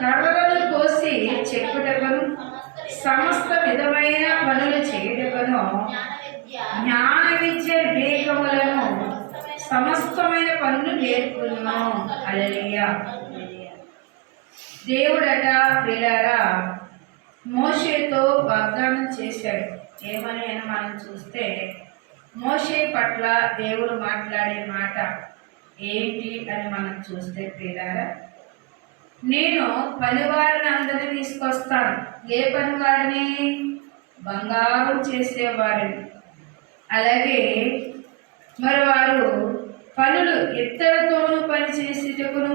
కర్రలను కోసి చెక్కుటకును సమస్త విధమైన పనులు చేయుటకును జ్ఞాన విద్య వివేకములను సమస్తమైన పనులు నేర్పును. హల్లెలూయా. దేవుడట ప్రియులారా మోషేతో వాగ్దానం చేశాడు. ఏమని అని మనం చూస్తే మోషే పట్ల దేవుడు మాట్లాడే మాట ఏంటి అని మనం చూస్తే ప్రియులారా, నేను పనివారిని అందరినీ తీసుకొస్తాను. ఏ పనివారిని? బంగారం చేసేవారిని. అలాగే మరి వారు పనులు ఇత్తడితోనూ పని చేసేటకును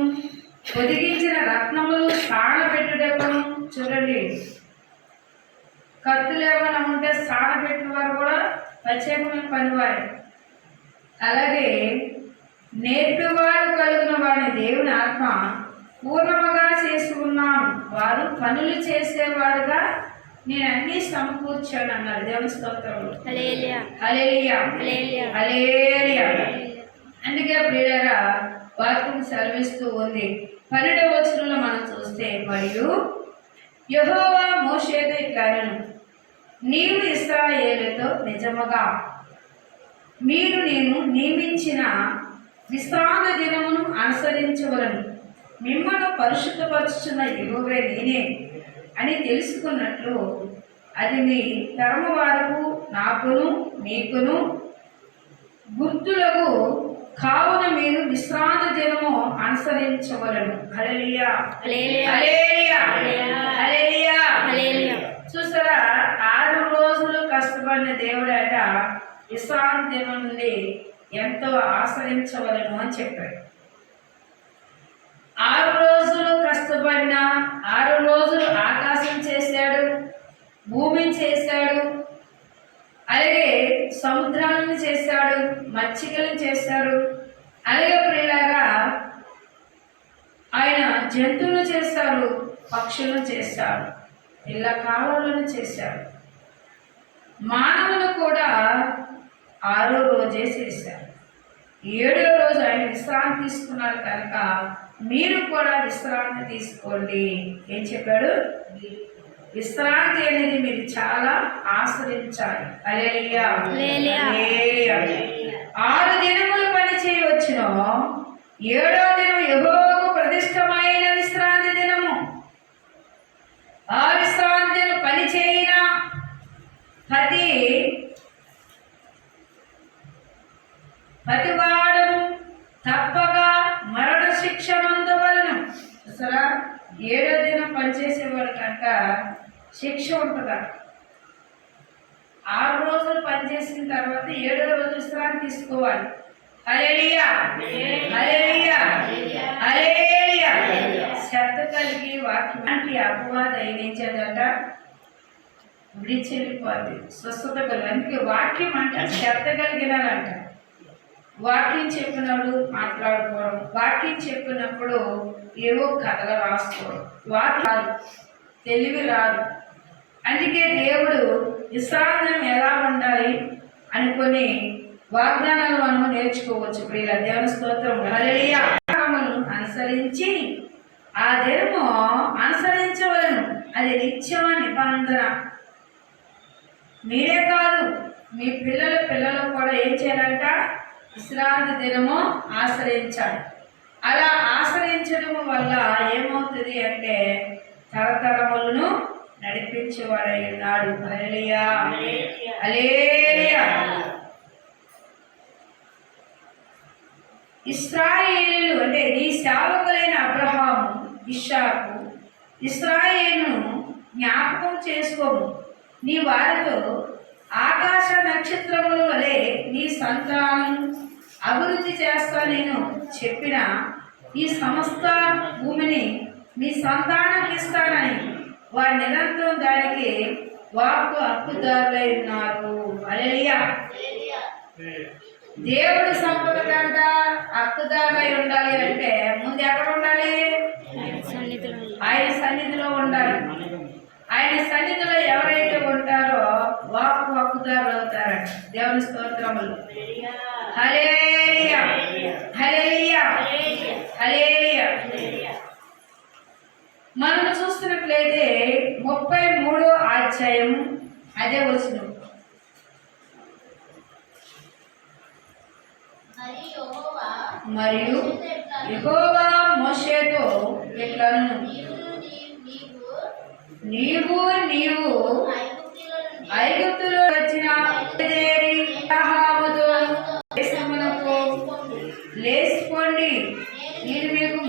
ఒదిగించిన రత్నములు సానబెట్టుటకును. చూడండి, కత్తులు ఏమైనా ఉంటే సానబెట్టిన వారు కూడా ప్రత్యేకమైన పనివారు. అలాగే నేర్పువారు కలిగిన వారిని దేవుని ఆత్మ పూర్ణముగా చేసుకున్నాను. వారు పనులు చేసేవారుగా నేను అన్ని సమకూర్చాను అన్నారు. దేవుని స్తోత్రములు. హల్లెలూయా హల్లెలూయా హల్లెలూయా. అందుకే ప్రియులారా వాక్యం సెలవిస్తూ ఉంది. 12వ వచనంలో మనం చూస్తే, మరియు యెహోవా మోషేతో ఇట్లనెను, నీవు ఇశ్రాయేలుతో నిజముగా మీరు నేను నియమించిన విశ్రాంతి దినమును అనుసరించవలను. మిమ్మల్ని పరిశుద్ధపరుచుచున్న యెహోవా నేనే అని తెలుసుకున్నట్లు అది మీ తరము వారకు నాకును మీకును గుర్తులకు కావున మీరు విశ్రాంతి దినము అనుసరించవలను. హల్లెలూయా హల్లెలూయా హల్లెలూయా హల్లెలూయా. చూసారా, 6 రోజులు కష్టపడిన దేవుడట విశ్రాంతి దినం నుండి ఎంతో ఆశ్రయించవలను అని చెప్పాడు. 6 రోజులు కష్టపడిన 6 రోజులు ఆకాశం చేశాడు, భూమిని చేశాడు, అలాగే సముద్రాలను చేశాడు, మచ్చికలను చేశాడు, అలాగే ప్రియులారా ఆయన జంతువులు చేశారు, పక్షులను చేశాడు, ఇళ్ళ కాలువలను చేశాడు. మానవులు కూడా 6వ రోజే చేశారు. 7వ రోజు ఆయన విశ్రాంతి తీసుకున్నారు కనుక మీరు కూడా విశ్రాంతి తీసుకోండి. ఏం చెప్పాడు? విశ్రాంతి అనేది మీరు చాలా ఆశ్రయించాలి. హల్లెలూయా హల్లెలూయా. 6 దినములు పని చేయవచ్చును, 7వ దినం యెహోవాకు ప్రతిష్టమైన విశ్రాంతి దినము. ఆ విశ్రాంతి దినం పని చేయన ప్రతివాడును తప్పక మరణ శిక్ష పొందవలెను. అసలు 7వ దినం పనిచేసేవాడు కనుక శిక్ష ఉంటుందా? 6 రోజులు పనిచేసిన తర్వాత 7వ రోజు విశ్రాంతి తీసుకోవాలి. హల్లెలూయా హల్లెలూయా హల్లెలూయా. శ్రద్ధ కలిగి వాక్యం అంటే అపవాదం ఏం చేయాలట? విడిచెళ్ళిపోద్ది. స్వస్థత కలిగి. అందుకే వాక్యం అంటే శ్రద్ధ కలిగినారంట. వాక్యం చెప్పినప్పుడు మాట్లాడుకోవడం, వాక్యం చెప్పినప్పుడు ఏవో కథలు రాసుకోవడం, వాక్యం రాదు, తెలివి రాదు. అందుకే దేవుడు విశ్రాంతి ఎలా ఉండాలి అని కొన్ని వాగ్దానాలు మనం నేర్చుకోవచ్చు. ప్రియుల దేవుని స్తోత్రం. హల్లెలూయా. అనుసరించి ఆ దినము అనుసరించవలను. అది నిత్యమ నిబంధన. మీరే కాదు, మీ పిల్లలు కూడా ఏం చేయాలంట? విశ్రాంతి దినము ఆశ్రయించాలి. అలా ఆశ్రయించడం వల్ల ఏమవుతుంది అంటే తరతరములను నడిపించేవాడై ఉన్నాడు. హల్లెలూయా హల్లెలూయా. ఇశ్రాయేలు అంటే నీ సేవకులైన అబ్రహాము, ఇస్సాకు, ఇశ్రాయేలును జ్ఞాపకం చేసుకోము. నీ వారితో ఆకాశ నక్షత్రముల వలె నీ సంతానం అభివృద్ధి చేస్తా నేను చెప్పిన ఈ సమస్త భూమిని మీ సంతానానికి ఇస్తానని వారు నిరంతరం దానికి వాక్కు హక్కుదారులై ఉన్నారు. హల్లెలూయా. దేవుడి సంపద కంట హక్కుదారులై ఉండాలి అంటే ముందు ఎక్కడ ఉండాలి? ఆయన సన్నిధిలో ఉండాలి. ఆయన సన్నిధిలో ఎవరైతే ఉంటారో వాక్కు హక్కుదారులు అవుతారంట. దేవుని స్తోత్రములు. హల్లెలూయా హల్లెలూయా హల్లెలూయా. మనం చూస్తున్నట్లయితే 33వ అధ్యాయం అదే వచనం. మరియు యెహోవా మోషేతో ఇట్లనెను, నీవు ఐగుప్తులో వచ్చిన అబ్రహాముతో దేశమునకు లేచిపోండి, నేను మీకు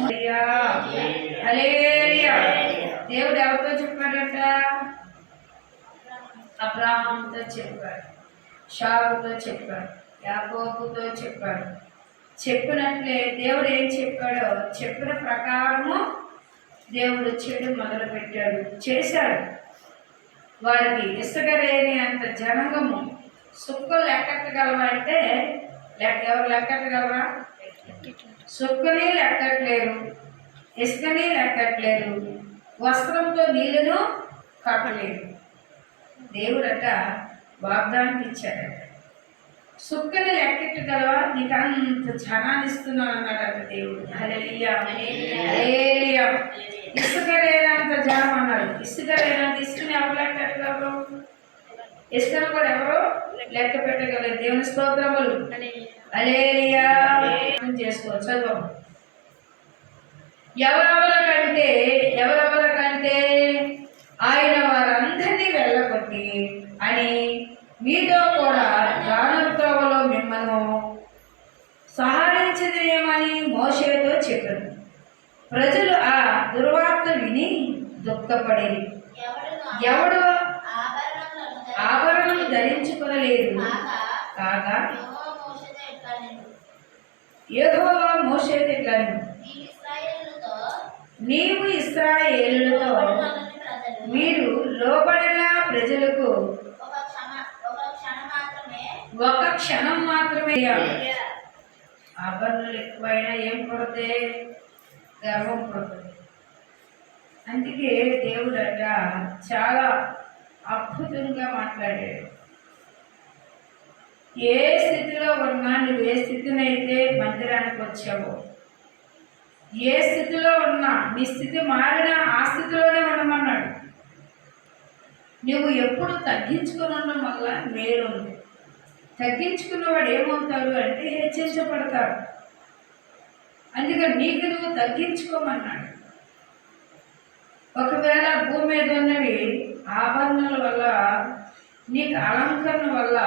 హల్లెలూయా. దేవుడు ఎవరితో చెప్పాడట? అబ్రహాముతో చెప్పాడు, షావుతో చెప్పాడు, యాకోబుతో చెప్పాడు. చెప్పినట్లే దేవుడు ఏం చెప్పాడో చెప్పిన ప్రకారము దేవుడు చెడు మొదలు పెట్టాడు, చేశాడు. వారికి ఇసుక లేని అంత జనాంగము సుక్కలు లెక్కగలవంటే ఎవరు లెక్కగలరా? సుక్కని లెక్కట్లేరు, ఇసుకని లెక్కట్లేరు, వస్త్రంతో నీళ్ళను కట్టలేరు. దేవుడట వాగ్దానం ఇచ్చాడట, సుక్కని లెక్కెట్టగలవా, నీకు అంత జనాన్ని ఇస్తున్నాను అన్నాడట దేవుడు. హల్లెలూయా హల్లెలూయా. ఇసుక లేనంత జనం అన్నాడు. ఇసుక లేనంత ఇసుకని ఎవరు లెక్క పెట్టగలరు? ఇసుకను కూడా ఎవరు లెక్క పెట్టగలరు? దేవుని స్తోత్రములు. హల్లెలూయా. చేసుకోవచ్చు. చదువు. ఎవరెవరికంటే ఆయన వారందరినీ వెళ్ళగొట్టి అని మీతో కూడా రానుత్రోవలో మిమ్మల్ని సహాయించదేమని మోషేతో చెప్పారు. ప్రజలు ఆ దుర్వార్త విని దుఃఖపడేది. ఎవడు ఆభరణం ధరించుకొనలేదు కాగా యెహోవా మోషేతో ఇట్లనెను, నీవు ఇశ్రాయేలుతో మీరు లోబడిన ప్రజలకు ఒక క్షణం మాత్రమే. ఆభరణాలు ఎక్కువైనా ఏం పడితే గర్వం పడుతుంది. అందుకే దేవుడట చాలా అద్భుతంగా మాట్లాడాడు. ఏ స్థితిలో ఉన్నా, నువ్వు ఏ స్థితినైతే మందిరానికి వచ్చావో, ఏ స్థితిలో ఉన్నా నీ స్థితి మారినా ఆ స్థితిలోనే ఉండమన్నాడు. నువ్వు ఎప్పుడు తగ్గించుకుని ఉండడం వల్ల మేలుంది. తగ్గించుకున్నవాడు ఏమవుతాడు అంటే హెచ్చరించబడతాడు. అందుకని నీకు నువ్వు తగ్గించుకోమన్నాడు. ఒకవేళ భూమి మీద ఉన్నవి ఆభరణాల వల్ల, నీకు అలంకరణ వల్ల,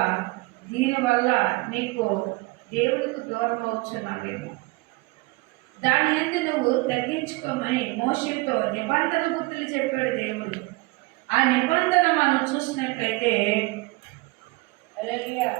దీనివల్ల నీకు దేవుడికి దూరం అవుతున్నావేమో, దాని ఎందుకు నువ్వు తగ్గించుకోమని మోషేతో నిబంధన గుర్తులు చెప్పాడు దేవుడు. ఆ నిబంధన మనం చూసినట్లయితే హల్లెలూయా